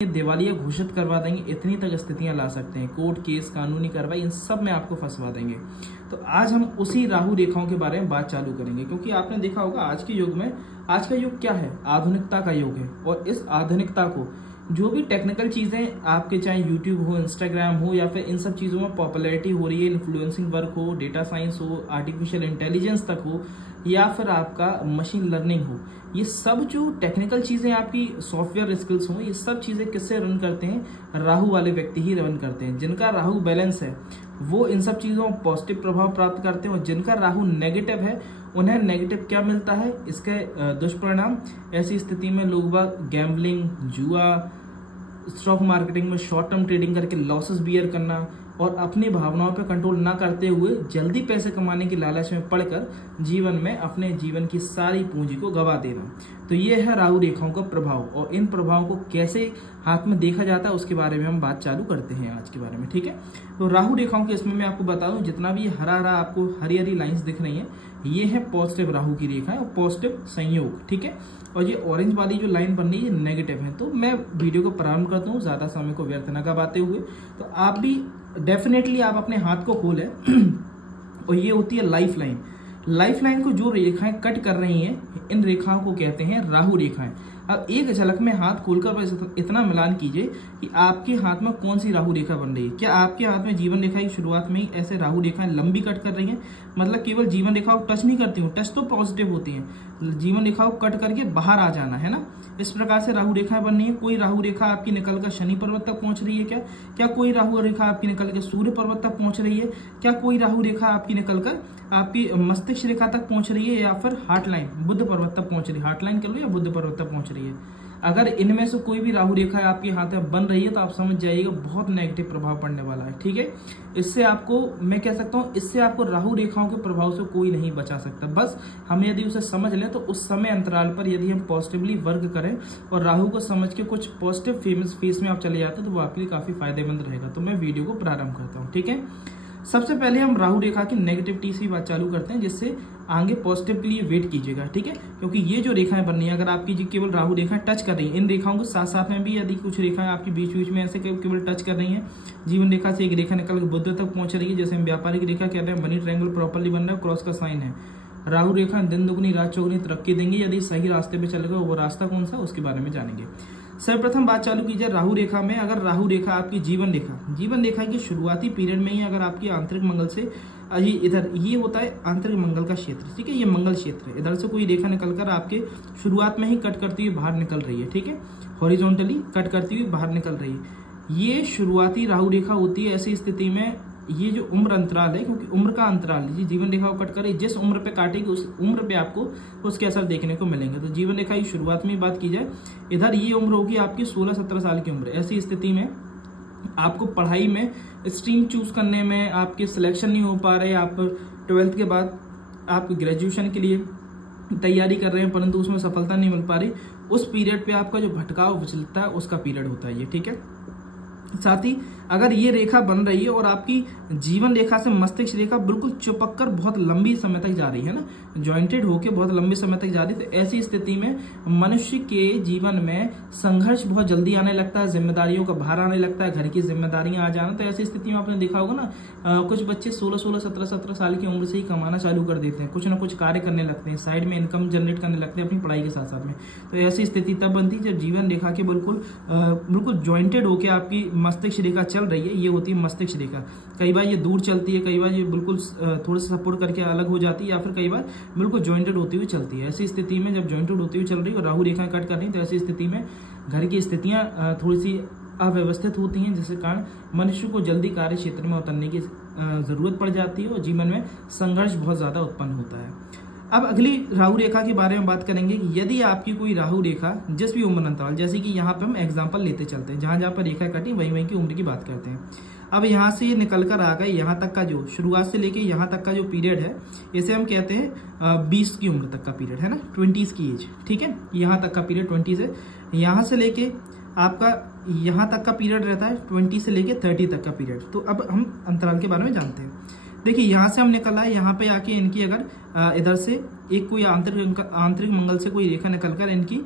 दिवालिया घोषित करवा देंगे, इतनी तक स्थितियां ला सकते हैं। कोर्ट केस, कानूनी कार्रवाई, इन सब में आपको फंसवा देंगे। तो आज हम उसी राहु रेखाओं के बारे में बात चालू करेंगे, क्योंकि आपने देखा होगा आज के युग में, आज का युग क्या है, आधुनिकता का युग है। और इस आधुनिकता को जो भी टेक्निकल चीजें आपके, चाहे यूट्यूब हो, इंस्टाग्राम हो, या फिर इन सब चीजों में पॉपुलैरिटी हो रही है, इन्फ्लुएंसिंग वर्क हो, डेटा साइंस हो, आर्टिफिशियल इंटेलिजेंस तक हो, या फिर आपका मशीन लर्निंग हो, ये सब जो टेक्निकल चीजें आपकी सॉफ्टवेयर स्किल्स हो, ये सब चीजें किससे रन करते हैं? राहु वाले व्यक्ति ही रन करते हैं। जिनका राहु बैलेंस है वो इन सब चीजों में पॉजिटिव प्रभाव प्राप्त करते हैं, और जिनका राहु नेगेटिव है उन्हें नेगेटिव क्या मिलता है, इसके दुष्परिणाम। ऐसी स्थिति में लोग गैम्बलिंग, जुआ, स्टॉक मार्केटिंग में शॉर्ट टर्म ट्रेडिंग करके लॉसेस बियर करना, और अपनी भावनाओं पर कंट्रोल ना करते हुए जल्दी पैसे कमाने की लालच में पड़कर जीवन में अपने जीवन की सारी पूंजी को गवा देना। तो ये है राहु रेखाओं का प्रभाव, और इन प्रभावों को कैसे हाथ में देखा जाता है उसके बारे में हम बात चालू करते हैं आज के बारे में। ठीक है, तो राहु रेखाओं के इसमें मैं आपको बता दूं, जितना भी हरा हरा आपको हरी हरी लाइन्स दिख रही है, ये है पॉजिटिव राहु की रेखा है और पॉजिटिव संयोग। ठीक है, और ये ऑरेंज वाली जो लाइन बन रही है ये नेगेटिव है। तो मैं वीडियो को प्रारंभ करता हूँ ज्यादा समय को व्यर्थ न गवाते हुए। तो आप भी डेफिनेटली आप अपने हाथ को खोलें और ये होती है लाइफ लाइन। लाइफ लाइन को जो रेखाएं कट कर रही हैं, इन रेखाओं को कहते हैं राहु रेखाएं। अब एक झलक में हाथ खोलकर बस इतना मिलान कीजिए कि आपके हाथ में कौन सी राहु रेखा बन रही है। क्या आपके हाथ में जीवन रेखा की शुरुआत में ही ऐसे राहु रेखाएं लंबी कट कर रही हैं? मतलब केवल जीवन रेखाओं को टच नहीं करती हूँ, टच तो पॉजिटिव होती है, जीवन रेखाओं को कट करके बाहर आ जाना है ना। इस प्रकार से राहु रेखाएं बन रही है। कोई राहु रेखा आपकी निकलकर शनि पर्वत तक पहुंच रही है क्या? क्या कोई राहु रेखा आपकी निकलकर सूर्य पर्वत तक पहुंच रही है? क्या कोई राहु रेखा आपकी निकलकर आपकी मस्तिष्क रेखा तक पहुंच रही है, या फिर हार्ट लाइन बुध पर्वत तक पहुंच रही है? हार्ट लाइन कर लो या बुध पर्वत तक पहुंच रही है। अगर इनमें से कोई भी राहु रेखा आपके हाथ में बन रही है तो आप समझ जाइएगा बहुत नेगेटिव प्रभाव पड़ने वाला है। ठीक है, इससे आपको, मैं कह सकता हूं, इससे आपको राहु रेखाओं के प्रभाव से कोई नहीं बचा सकता। बस हम यदि उसे समझ लें तो उस समय अंतराल पर यदि हम पॉजिटिवली वर्क करें और राहु को समझ के कुछ पॉजिटिव फेस में आप चले जाते हैं तो वो आपके लिए काफी फायदेमंद रहेगा। तो मैं वीडियो को प्रारंभ करता हूँ। ठीक है, सबसे पहले हम राहु रेखा की नेगेटिविटी से बात चालू करते हैं, जिससे आगे पॉजिटिव के लिए वेट कीजिएगा। ठीक है, क्योंकि ये जो रेखाएं बन रही है, अगर आपकी केवल राहु रेखाएं टच कर रही है, इन रेखाओं के साथ साथ में भी यदि कुछ रेखाएं आपकी बीच बीच में ऐसे केवल टच कर रही हैं, जीवन रेखा से एक रेखा निकल के बुध तक पहुंच रही है, जैसे हम व्यापारिक रेखा कहते हैं, मनी ट्रायंगल प्रॉपर्ली बन रहा है, क्रॉस का साइन है। राहु रेखा दिन दुगनी रात चौगुनी तरक्की देंगे यदि सही रास्ते पे चलेगा। वो रास्ता कौन सा, उसके बारे में जानेंगे। सर्वप्रथम बात चालू कीजिए राहु रेखा में। अगर राहु रेखा आपकी जीवन रेखा की शुरुआती पीरियड में ही अगर आपकी आंतरिक मंगल से, ये इधर ये होता है आंतरिक मंगल का क्षेत्र, ठीक है, ये मंगल क्षेत्र है, इधर से कोई रेखा निकलकर आपके शुरुआत में ही कट करती हुई बाहर निकल रही है। ठीक है, हॉरिजॉन्टली कट करती हुई बाहर निकल रही है, ये शुरुआती राहु रेखा होती है। ऐसी स्थिति में ये जो उम्र अंतराल है, क्योंकि उम्र का अंतराल, ये जीवन रेखा को कट करे, जिस उम्र पे काटेगी उस उम्र पे आपको उसके असर देखने को मिलेंगे। तो जीवन रेखा की शुरुआत में बात की जाए, इधर ये उम्र होगी आपकी 16-17 साल की उम्र। ऐसी स्थिति में आपको पढ़ाई में स्ट्रीम चूज करने में आपके सिलेक्शन नहीं हो पा रहे, आप 12th के बाद आप ग्रेजुएशन के लिए तैयारी कर रहे हैं परंतु उसमें सफलता नहीं मिल पा रही, उस पीरियड पे आपका जो भटकाव विचलता है उसका पीरियड होता है ये। ठीक है, साथ ही अगर ये रेखा बन रही है और आपकी जीवन रेखा से मस्तिष्क रेखा बिल्कुल चिपक कर बहुत लंबी समय तक जा रही है ना, जॉइंटेड होके बहुत लंबे समय तक जा रही है, तो ऐसी स्थिति में मनुष्य के जीवन में संघर्ष बहुत जल्दी आने लगता है, जिम्मेदारियों का भार आने लगता है, घर की जिम्मेदारियां आ जाना। तो ऐसी स्थिति में आपने देखा होगा ना, कुछ बच्चे 16, 17 साल की उम्र से ही कमाना चालू कर देते हैं, कुछ ना कुछ कार्य करने लगते हैं, साइड में इनकम जनरेट करने लगते हैं अपनी पढ़ाई के साथ साथ में। तो ऐसी स्थिति तब बनती है जब जीवन रेखा के बिल्कुल ज्वाइंटेड होकर आपकी मस्तिष्क रेखा चल रही है, ये होती है मस्तिष्क रेखा। कई बार ये दूर चलती है, कई बार ये बिल्कुल थोड़ा सा सपोर्ट करके अलग हो जाती है, या फिर कई बार बिल्कुल ज्वाइंटेड होती हुई चलती है। ऐसी स्थिति में जब ज्वाइंटेड होती हुई चल रही है और राहु रेखाएं कट कर रही है, तो ऐसी स्थिति में घर की स्थितियां थोड़ी सी अव्यवस्थित होती हैं, जिसके कारण मनुष्य को जल्दी कार्य क्षेत्र में उतरने की जरूरत पड़ जाती है और जीवन में संघर्ष बहुत ज्यादा उत्पन्न होता है। अब अगली राहु रेखा के बारे में बात करेंगे कि यदि आपकी कोई राहु रेखा जिस भी उम्र अंतराल, जैसे कि यहाँ पे हम एग्जांपल लेते चलते हैं, जहां जहां पर रेखा कटी वहीं की उम्र की बात करते हैं। अब यहाँ से ये निकल कर आ गए, यहाँ तक का जो शुरुआत से लेके यहाँ तक का जो पीरियड है, इसे हम कहते हैं 20 की उम्र तक का पीरियड है ना, 20s की एज। ठीक है, यहाँ तक का पीरियड 20 है, यहाँ से लेके आपका यहाँ तक का पीरियड रहता है 20 से लेके 30 तक का पीरियड। तो अब हम अंतराल के बारे में जानते हैं। देखिए यहाँ से हम निकल आए, यहाँ पे आके इनकी अगर इधर से एक कोई आंतरिक मंगल से कोई रेखा निकलकर इनकी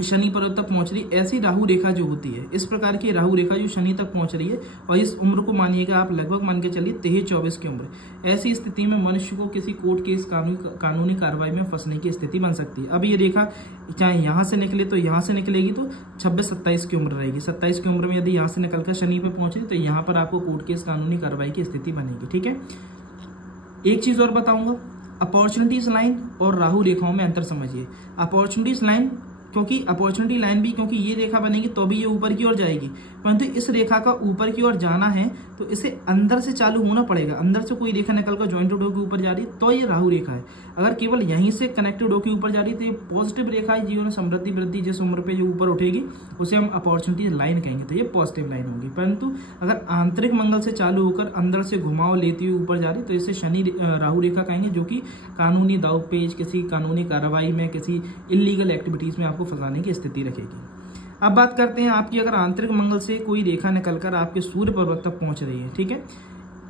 शनि पर्वत तक पहुंच रही है, ऐसी राहु रेखा जो होती है, इस प्रकार की राहु रेखा जो शनि तक पहुंच रही है, और इस उम्र को मानिएगा आप लगभग मान के चलिए 23-24 की उम्र, ऐसी स्थिति में मनुष्य को किसी कोर्ट केस कानूनी कार्रवाई में फंसने की स्थिति बन सकती है। अब ये रेखा चाहे यहाँ से निकले तो यहाँ से निकलेगी तो 26-27 की उम्र रहेगी। 27 की उम्र में यदि यहाँ से निकलकर शनि पे पहुंच रही तो यहाँ पर आपको कोर्ट केस कानूनी कार्रवाई की स्थिति बनेगी। ठीक है, एक चीज और बताऊंगा, अपॉर्चुनिटीज लाइन और राहु रेखाओं में अंतर समझिए। अपॉर्चुनिटीज लाइन, क्योंकि अपॉर्चुनिटी लाइन भी, क्योंकि ये रेखा बनेगी तो भी ये ऊपर की ओर जाएगी, परंतु इस रेखा का ऊपर की ओर जाना है तो इसे अंदर से चालू होना पड़ेगा। अंदर से कोई रेखा निकलकर ज्वाइंटेड होकर ऊपर जा रही है तो ये राहु रेखा है। अगर केवल यहीं से कनेक्टेड होकर ऊपर जा रही है तो ये पॉजिटिव रेखा है, जीवन में समृद्धि वृद्धि जिस उम्र पे जो ऊपर उठेगी उसे हम अपॉर्चुनिटी लाइन कहेंगे, तो ये पॉजिटिव लाइन होगी। परंतु अगर आंतरिक मंगल से चालू होकर अंदर से घुमाव लेती हुई ऊपर जा रही तो इसे शनि राहु रेखा कहेंगे, जो कि कानूनी दावपेच, किसी कानूनी कार्रवाई में, किसी इलीगल एक्टिविटीज में आपको फंसाने की स्थिति रखेगी। अब बात करते हैं आपकी, अगर आंतरिक मंगल से कोई रेखा निकलकर आपके सूर्य पर्वत तक पहुंच रही है, ठीक है,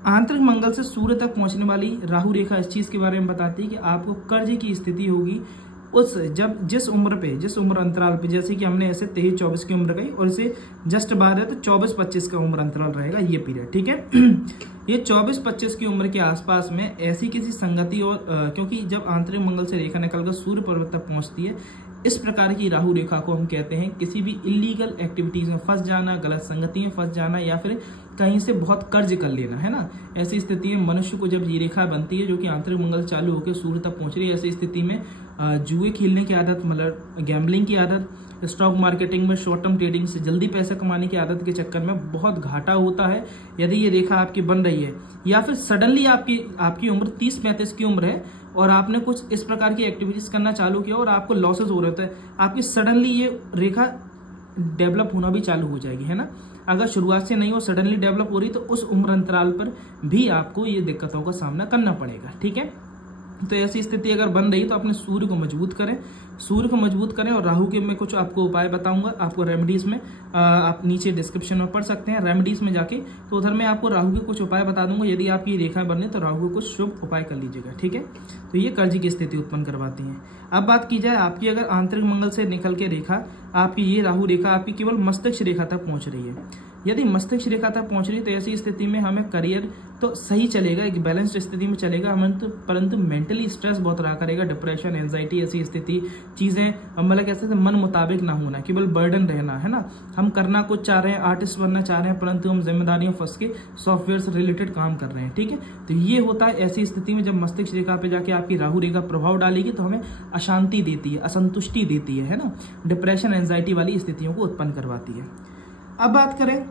आंतरिक मंगल से सूर्य तक पहुंचने वाली राहु रेखा इस चीज के बारे में बताती है कि आपको कर्ज की स्थिति होगी उस जिस उम्र अंतराल पे, जैसे कि हमने ऐसे 23-24 की उम्र गई और इसे जस्ट बाद है तो 24-25 का उम्र अंतराल रहेगा ये पीरियड। ठीक है, ये 24-25 की उम्र के आसपास में ऐसी किसी संगति और क्योंकि जब आंतरिक मंगल से रेखा निकलकर सूर्य पर्वत तक पहुंचती है, इस प्रकार की राहु रेखा को हम कहते हैं किसी भी इलीगल एक्टिविटीज में फंस जाना, गलत संगति में फंस जाना, या फिर कहीं से बहुत कर्ज कर लेना, है ना। ऐसी स्थिति में मनुष्य को जब ये रेखा बनती है जो कि आंतरिक मंगल चालू होकर सूर्य तक पहुंच रही है, ऐसी स्थिति में जुए खेलने की आदत, मतलब गैम्बलिंग की आदत, स्टॉक मार्केटिंग में शॉर्ट टर्म ट्रेडिंग से जल्दी पैसा कमाने की आदत के चक्कर में बहुत घाटा होता है यदि ये रेखा आपकी बन रही है। या फिर सडनली आपकी उम्र 30-35 की उम्र है और आपने कुछ इस प्रकार की एक्टिविटीज करना चालू किया और आपको लॉसेस हो रहे थे, आपकी सडनली ये रेखा डेवलप होना भी चालू हो जाएगी, है ना। अगर शुरुआत से नहीं हो, सडनली डेवलप हो रही तो उस उम्र अंतराल पर भी आपको ये दिक्कतों का सामना करना पड़ेगा। ठीक है, तो ऐसी स्थिति अगर बन रही तो अपने सूर्य को मजबूत करें और राहु के मैं कुछ आपको उपाय बताऊंगा, आपको रेमेडीज में आप नीचे डिस्क्रिप्शन में पढ़ सकते हैं, रेमेडीज में जाके, तो उधर मैं आपको राहु के कुछ उपाय बता दूंगा। यदि आपकी रेखा बनने तो राहु के कुछ शुभ उपाय कर लीजिएगा। ठीक है, तो ये कर्ज की स्थिति उत्पन्न करवाती है। अब बात की जाए आपकी, अगर आंतरिक मंगल से निकल के रेखा आपकी ये राहु रेखा आपकी केवल मस्तिष्क रेखा तक पहुंच रही है, यदि मस्तिष्क रेखा तक पहुंच रही तो ऐसी स्थिति में हमें करियर तो सही चलेगा, एक बैलेंस्ड स्थिति में चलेगा, हमें तो परंतु मेंटली स्ट्रेस बहुत रहा करेगा, डिप्रेशन, एंजाइटी, ऐसी स्थिति, चीजें मतलब कैसे मन मुताबिक ना होना, केवल बर्डन रहना, है ना। हम करना कुछ चाह रहे हैं, आर्टिस्ट बनना चाह रहे हैं, परंतु हम जिम्मेदारियों फंस के सॉफ्टवेयर से रिलेटेड काम कर रहे हैं। ठीक है, तो ये होता है ऐसी स्थिति में जब मस्तिष्क रेखा पे जाके आपकी राहु रेखा प्रभाव डालेगी तो हमें अशांति देती है, असंतुष्टि देती है ना, डिप्रेशन, एंजाइटी वाली स्थितियों को उत्पन्न करवाती है। अब बात करें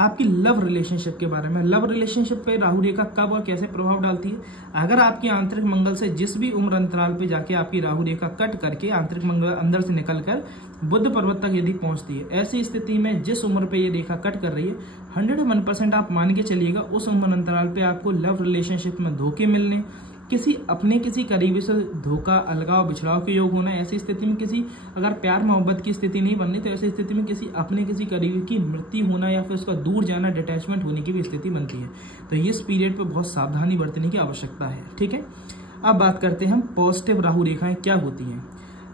आपकी लव रिलेशनशिप के बारे में। लव रिलेशनशिप पे राहु रेखा कब और कैसे प्रभाव डालती है? अगर आपकी आंतरिक मंगल से जिस भी उम्र अंतराल पे जाके आपकी राहु रेखा कट करके आंतरिक मंगल अंदर से निकलकर बुध पर्वत तक यदि पहुंचती है, ऐसी स्थिति में जिस उम्र पे ये रेखा कट कर रही है 101% आप मान के चलिएगा उस उम्र अंतराल पे आपको लव रिलेशनशिप में धोखे मिलने, किसी करीबी से धोखा, अलगाव, बिछड़ाव के योग होना। ऐसी स्थिति में किसी अगर प्यार मोहब्बत की स्थिति नहीं बननी तो ऐसी स्थिति में किसी करीबी की मृत्यु होना या फिर उसका दूर जाना, डिटैचमेंट होने की भी स्थिति बनती है। तो इस पीरियड पे बहुत सावधानी बरतने की आवश्यकता है। ठीक है, अब बात करते हैं हम पॉजिटिव राहु रेखाएं क्या होती हैं।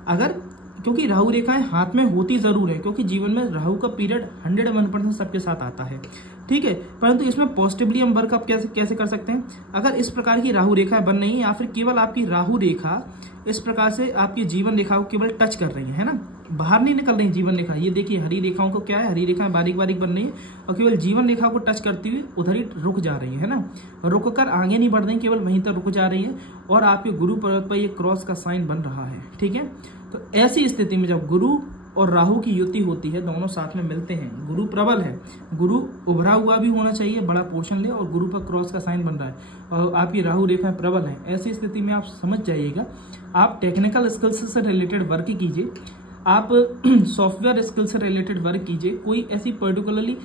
अगर क्योंकि राहु रेखाएं हाथ में होती जरूर है, क्योंकि जीवन में राहु का पीरियड 101% सबके साथ आता है, ठीक है, परंतु इसमें पॉजिटिवली हम वर्कअप कैसे कर सकते हैं? अगर इस प्रकार की राहु रेखाएं बन रही है या फिर केवल आपकी राहु रेखा इस प्रकार से आपकी जीवन रेखा को केवल टच कर रही है ना, बाहर नहीं निकल रही जीवन रेखा। ये देखिए हरी रेखाओं को क्या है, हरी रेखाएं बारीक बारीक बन रही है और केवल जीवन रेखा को टच करती हुई उधर ही रुक जा रही है ना, रुक कर आगे नहीं बढ़ रही, केवल वहीं तक रुक जा रही है और आपके गुरु पर्वत पर ये क्रॉस का साइन बन रहा है। ठीक है, तो ऐसी स्थिति में जब गुरु और राहु की युति होती है, दोनों साथ में मिलते हैं, गुरु प्रबल है, गुरु उभरा हुआ भी होना चाहिए, बड़ा पोर्शन ले, और गुरु पर क्रॉस का साइन बन रहा है और आपकी राहु रेखाएं प्रबल है, ऐसी स्थिति में आप समझ जाइएगा आप टेक्निकल स्किल्स से रिलेटेड वर्क कीजिए, आप सॉफ्टवेयर स्किल से रिलेटेड वर्क कीजिए, कोई ऐसी पर्टिकुलरली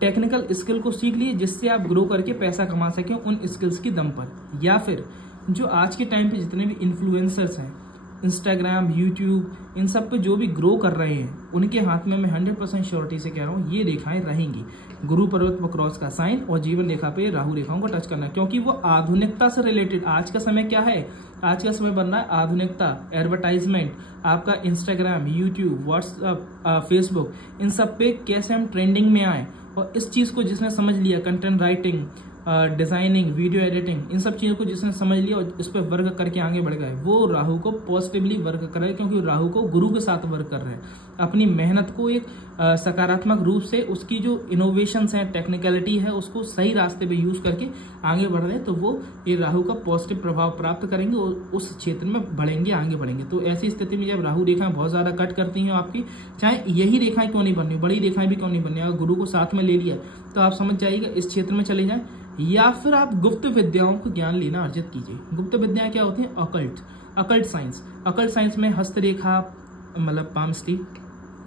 टेक्निकल स्किल को सीख लीजिए जिससे आप ग्रो करके पैसा कमा सकें उन स्किल्स की दम पर। या फिर जो आज के टाइम पे जितने भी इन्फ्लुएंसर्स हैं इंस्टाग्राम, यूट्यूब, इन सब पे जो भी ग्रो कर रहे हैं उनके हाथ में मैं 100% श्योरिटी से कह रहा हूँ ये रेखाएं रहेंगी। गुरु पर्वत पर क्रॉस का साइन और जीवन रेखा पे राहु रेखाओं को टच करना, क्योंकि वो आधुनिकता से रिलेटेड। आज का समय क्या है, आज का समय बन रहा है आधुनिकता, एडवर्टाइजमेंट, आपका इंस्टाग्राम, यूट्यूब, व्हाट्सएप, फेसबुक, इन सब पे कैसे हम ट्रेंडिंग में आए। और इस चीज को जिसने समझ लिया, content writing, designing, video editing, इन सब चीजों को जिसने समझ लिया और इस पर वर्क करके आगे बढ़ गए, वो राहु को पॉजिटिवली वर्क कर रहे हैं, क्योंकि राहु को गुरु के साथ वर्क कर रहे हैं। अपनी मेहनत को एक सकारात्मक रूप से, उसकी जो इनोवेशंस है, टेक्निकलिटी है, उसको सही रास्ते पे यूज करके आगे बढ़ रहे हैं, तो वो ये राहु का पॉजिटिव प्रभाव प्राप्त करेंगे और उस क्षेत्र में बढ़ेंगे, आगे बढ़ेंगे। तो ऐसी स्थिति में जब राहु रेखाएं बहुत ज्यादा कट करती हैं आपकी, चाहे यही रेखाएं क्यों नहीं बननी, बड़ी रेखाएं भी क्यों नहीं बननी, अगर गुरु को साथ में ले लिया तो आप समझ जाइएगा इस क्षेत्र में चले जाए। या फिर आप गुप्त विद्याओं को ज्ञान लेना अर्जित कीजिए। गुप्त विद्याएं क्या होती हैं, अकल्ट साइंस। अकल्ट साइंस में हस्तरेखा, मतलब पामस्टी,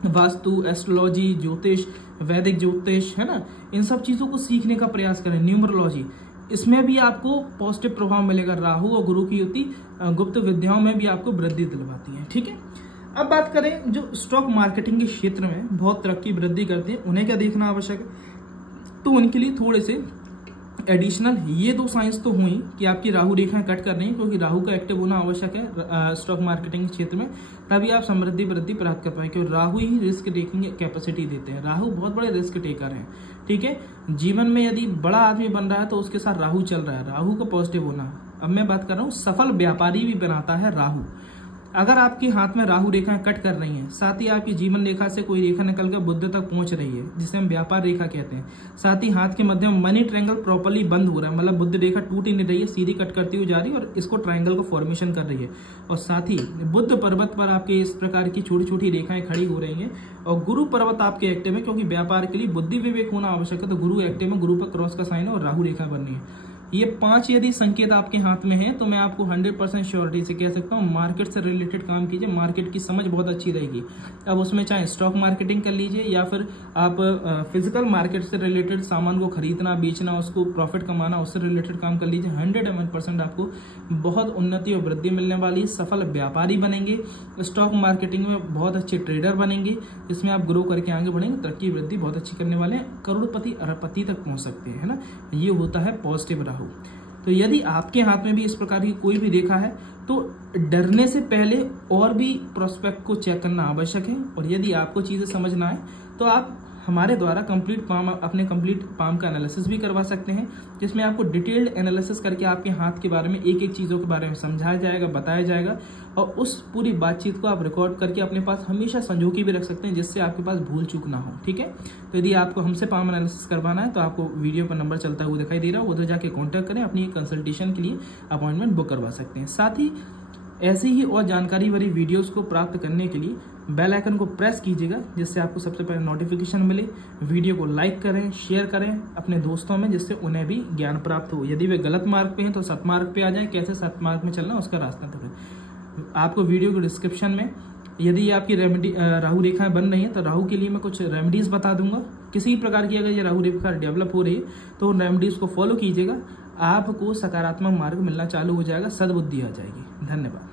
वास्तु, एस्ट्रोलॉजी, ज्योतिष, वैदिक ज्योतिष, है ना, इन सब चीजों को सीखने का प्रयास करें। न्यूमरोलॉजी, इसमें भी आपको पॉजिटिव प्रभाव मिलेगा। राहु और गुरु की युति गुप्त विद्याओं में भी आपको वृद्धि दिलवाती है। ठीक है, अब बात करें जो स्टॉक मार्केटिंग के क्षेत्र में बहुत तरक्की वृद्धि करते हैं, उन्हें क्या देखना आवश्यक है, तो उनके लिए थोड़े से एडिशनल ये दो साइंस तो हुई कि आपकी राहु रेखाएं कट कर रही हैं, क्योंकि राहु का एक्टिव होना आवश्यक है स्टॉक मार्केटिंग के क्षेत्र में, तभी आप समृद्धि वृद्धि प्राप्त कर पाए, क्योंकि राहु ही रिस्क टेकिंग कैपेसिटी देते हैं। राहु बहुत बड़े रिस्क टेकर हैं। ठीक है, जीवन में यदि बड़ा आदमी बन रहा है तो उसके साथ राहु चल रहा है, राहु का पॉजिटिव होना। अब मैं बात कर रहा हूँ सफल व्यापारी भी बनाता है राहु। अगर आपके हाथ में राहु रेखाएं कट कर रही हैं, साथ ही आपकी जीवन रेखा से कोई रेखा निकलकर बुध तक पहुंच रही है, जिसे हम व्यापार रेखा कहते हैं, साथ ही हाथ के मध्य में मनी ट्रायंगल प्रॉपर्ली बंद हो रहा है, मतलब बुध रेखा टूट ही नहीं रही है, सीधी कट करती हुई जा रही है और इसको ट्रायंगल को फॉर्मेशन कर रही है, और साथ ही बुध पर्वत पर आपके इस प्रकार की छोटी छोटी रेखाएं खड़ी हो रही हैं, और गुरु पर्वत आपके एक्टिव है, क्योंकि व्यापार के लिए बुद्धि विवेक होना आवश्यक है, तो गुरु एक्टिव में, गुरु पर क्रॉस का साइन है और राहु रेखा बननी है। ये 5 यदि संकेत आपके हाथ में है तो मैं आपको 100% श्योरिटी से कह सकता हूँ मार्केट से रिलेटेड काम कीजिए, मार्केट की समझ बहुत अच्छी रहेगी। अब उसमें चाहे स्टॉक मार्केटिंग कर लीजिए या फिर आप फिजिकल मार्केट से रिलेटेड सामान को खरीदना, बेचना, उसको प्रॉफिट कमाना, उससे रिलेटेड काम कर लीजिए। 101% आपको बहुत उन्नति और वृद्धि मिलने वाली है। सफल व्यापारी बनेंगे, स्टॉक मार्केटिंग में बहुत अच्छे ट्रेडर बनेंगे, इसमें आप ग्रो करके आगे बढ़ेंगे, तरक्की वृद्धि बहुत अच्छी करने वाले हैं, करोड़पति अरबपति तक पहुंच सकते हैं, है ना। ये होता है पॉजिटिव राहु। तो यदि आपके हाथ में भी इस प्रकार की कोई भी रेखा है तो डरने से पहले और भी प्रोस्पेक्ट को चेक करना आवश्यक है। और यदि आपको चीजें समझ ना आए तो आप हमारे द्वारा कंप्लीट पाम का एनालिसिस भी करवा सकते हैं, जिसमें आपको डिटेल्ड एनालिसिस करके आपके हाथ के बारे में, एक एक चीजों के बारे में समझाया जाएगा, बताया जाएगा, और उस पूरी बातचीत को आप रिकॉर्ड करके अपने पास हमेशा संजो के भी रख सकते हैं, जिससे आपके पास भूल चूक ना हो। ठीक है, तो यदि आपको हमसे पाम एनालिसिस करवाना है तो आपको वीडियो पर नंबर चलता हुआ दिखाई दे रहा है, उधर जाके कॉन्टैक्ट करें, अपनी कंसल्टेशन के लिए अपॉइंटमेंट बुक करवा सकते हैं। साथ ही ऐसी ही और जानकारी भरी वीडियोस को प्राप्त करने के लिए बेल आइकन को प्रेस कीजिएगा, जिससे आपको सबसे पहले नोटिफिकेशन मिले। वीडियो को लाइक करें, शेयर करें अपने दोस्तों में, जिससे उन्हें भी ज्ञान प्राप्त हो। यदि वे गलत मार्ग पे हैं तो सतमार्ग पे आ जाएं, कैसे सतमार्ग में चलना उसका रास्ता तक। आपको वीडियो के डिस्क्रिप्शन में यदि आपकी राहु रेखाएं बन रही हैं तो राहु के लिए मैं कुछ रेमेडीज बता दूंगा। किसी प्रकार की अगर ये राहु रेखा डेवलप हो रही है तो उन रेमेडीज को फॉलो कीजिएगा, आपको सकारात्मक मार्ग मिलना चालू हो जाएगा, सद्बुद्धि आ जाएगी। धन्यवाद।